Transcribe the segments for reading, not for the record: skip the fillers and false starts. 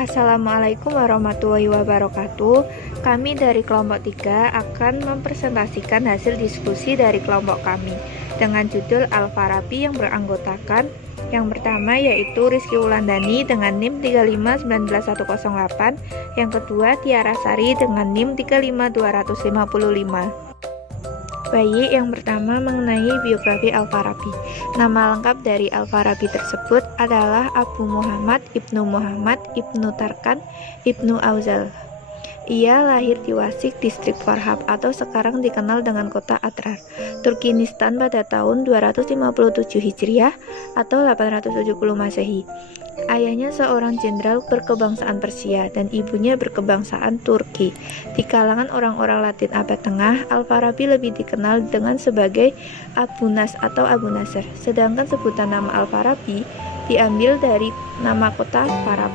Assalamualaikum warahmatullahi wabarakatuh. Kami dari kelompok 3 akan mempresentasikan hasil diskusi dari kelompok kami dengan judul Al-Farabi yang beranggotakan yang pertama yaitu Rizky Wulandani dengan NIM 3519108, yang kedua Tiara Sari dengan NIM 35255. Baik, yang pertama mengenai biografi Al-Farabi. Nama lengkap dari Al-Farabi tersebut adalah Abu Muhammad Ibnu Muhammad Ibnu Tarkan Ibnu Auzal. Ia lahir di Wasik, distrik Farhab atau sekarang dikenal dengan kota Adrar, Turkmenistan pada tahun 257 Hijriah atau 870 Masehi. Ayahnya seorang jenderal berkebangsaan Persia dan ibunya berkebangsaan Turki. Di kalangan orang-orang Latin abad tengah, Al-Farabi lebih dikenal dengan sebagai Abu Nas atau Abu Nasr, sedangkan sebutan nama Al-Farabi diambil dari nama kota Farab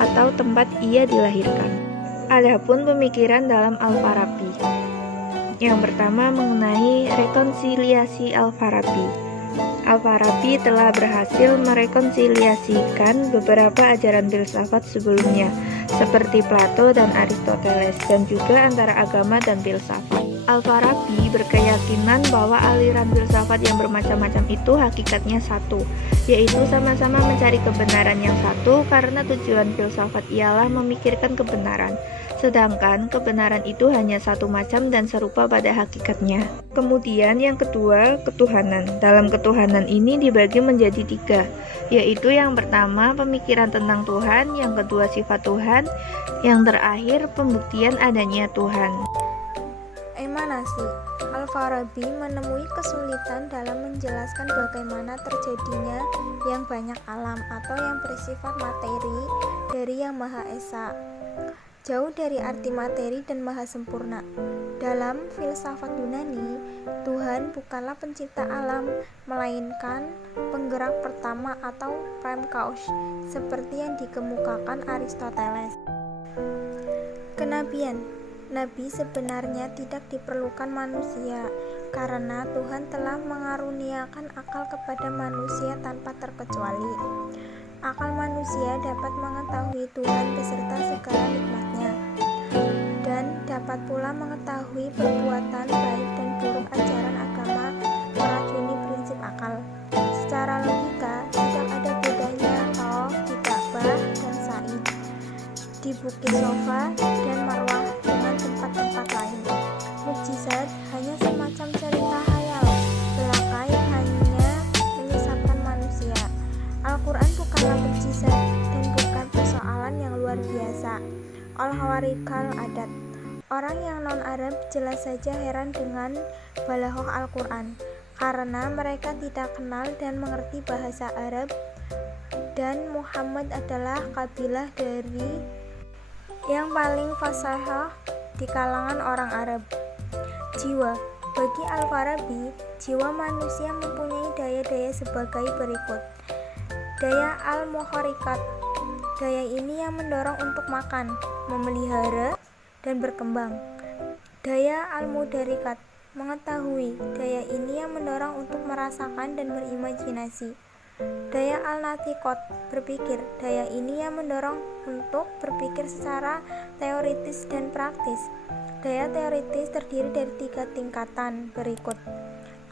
atau tempat ia dilahirkan. Adapun pemikiran dalam Al-Farabi. Yang pertama mengenai rekonsiliasi Al-Farabi. Al-Farabi telah berhasil merekonsiliasikan beberapa ajaran filsafat sebelumnya, seperti Plato dan Aristoteles, dan juga antara agama dan filsafat. Al-Farabi berkeyakinan bahwa aliran filsafat yang bermacam-macam itu hakikatnya satu, yaitu sama-sama mencari kebenaran yang satu, karena tujuan filsafat ialah memikirkan kebenaran. Sedangkan kebenaran itu hanya satu macam dan serupa pada hakikatnya. Kemudian yang kedua, ketuhanan. Dalam ketuhanan ini dibagi menjadi tiga, yaitu yang pertama pemikiran tentang Tuhan, yang kedua sifat Tuhan, yang terakhir pembuktian adanya Tuhan. Emanasi. Al-Farabi menemui kesulitan dalam menjelaskan bagaimana terjadinya yang banyak alam atau yang bersifat materi dari Yang Maha Esa, jauh dari arti materi dan maha sempurna. Dalam filsafat Yunani, Tuhan bukanlah pencipta alam, melainkan penggerak pertama atau prime cause, seperti yang dikemukakan Aristoteles. Kenabian. Nabi sebenarnya tidak diperlukan manusia, karena Tuhan telah mengaruniakan akal kepada manusia tanpa terkecuali. Akal manusia dapat mengetahui Tuhan beserta segala nikmatnya, dan dapat pula mengetahui perbuatan baik dan buruk ajaran agama meracuni prinsip akal. Secara logika, tidak ada bedanya Tawaf di Ka'bah dan Sa'i di Bukit Sofa dan Marwah dengan tempat-tempat lain. Mukjizat hanya semacam cerita khayal belaka yang hanya menyesatkan manusia. Al-Quran bukanlah mukjizat dan bukan persoalan yang luar biasa. Al-Hawarikal adat. Orang yang non-Arab jelas saja heran dengan balaghah Al-Quran, karena mereka tidak kenal dan mengerti bahasa Arab, dan Muhammad adalah kabilah dari yang paling fasihah di kalangan orang Arab. Jiwa. Bagi Al-Farabi, jiwa manusia mempunyai daya-daya sebagai berikut. Daya al-muharikat. Daya ini yang mendorong untuk makan, memelihara, dan berkembang. Daya al-mudarikat. Mengetahui. Daya ini yang mendorong untuk merasakan dan berimajinasi. Daya al-natikot. Berpikir. Daya ini yang mendorong untuk berpikir secara teoritis dan praktis. Daya teoritis terdiri dari 3 tingkatan berikut.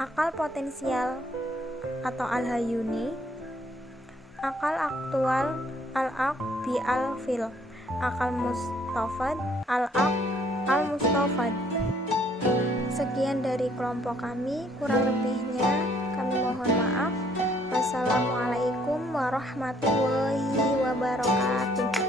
Akal potensial atau al-hayuni, akal aktual, al-aq bi al-fil, akal mustafad, al-aq al-mustafad. Sekian dari kelompok kami, kurang lebihnya kami mohon maaf. Wassalamualaikum warahmatullahi wabarakatuh.